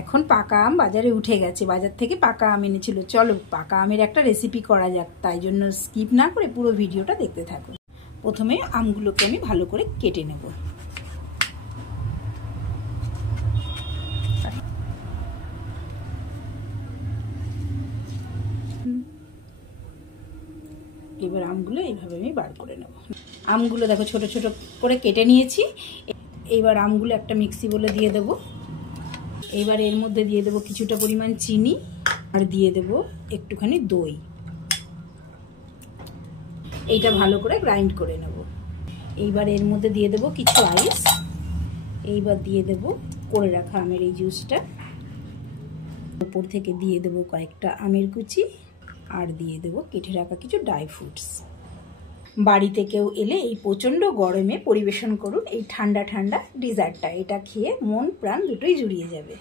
এখন পাকা আম বাজারে উঠে গেছে, বাজার থেকে পাকা আম এনেছিল। চলো পাকা আমের একটা রেসিপি করা যাক, তাই জন্য স্কিপ না করে পুরো ভিডিওটা দেখতে থাকুন। প্রথমে আমগুলোকে আমি ভালো করে কেটে নেব। এবার আমগুলো এইভাবে আমি বার করে নেব। আমগুলো দেখো ছোট ছোট করে কেটে নিয়েছি। এইবার আমগুলো একটা মিক্সি বলে দিয়ে দেব। এইবার এর মধ্যে দিয়ে দেব কিছুটা পরিমাণ চিনি আর দিয়ে দেব একটুখানি দই। এইটা ভালো করে গ্রাইন্ড করে নেব। এইবার এর মধ্যে দিয়ে দেব কিছু আইস। এইবার দিয়ে দেব করে রাখা আমের এই জুসটা। উপর থেকে দিয়ে দেব কয়েকটা আমের কুচি আর দিয়ে দেব কেটে রাখা কিছু ড্রাই ফ্রুটস। বাড়িতে কেউ এলে এই প্রচণ্ড গরমে পরিবেশন করুন এই ঠান্ডা ঠান্ডা ডিজার্টটা। এটা খেয়ে মন প্রাণ দুটোই জুড়িয়ে যাবে।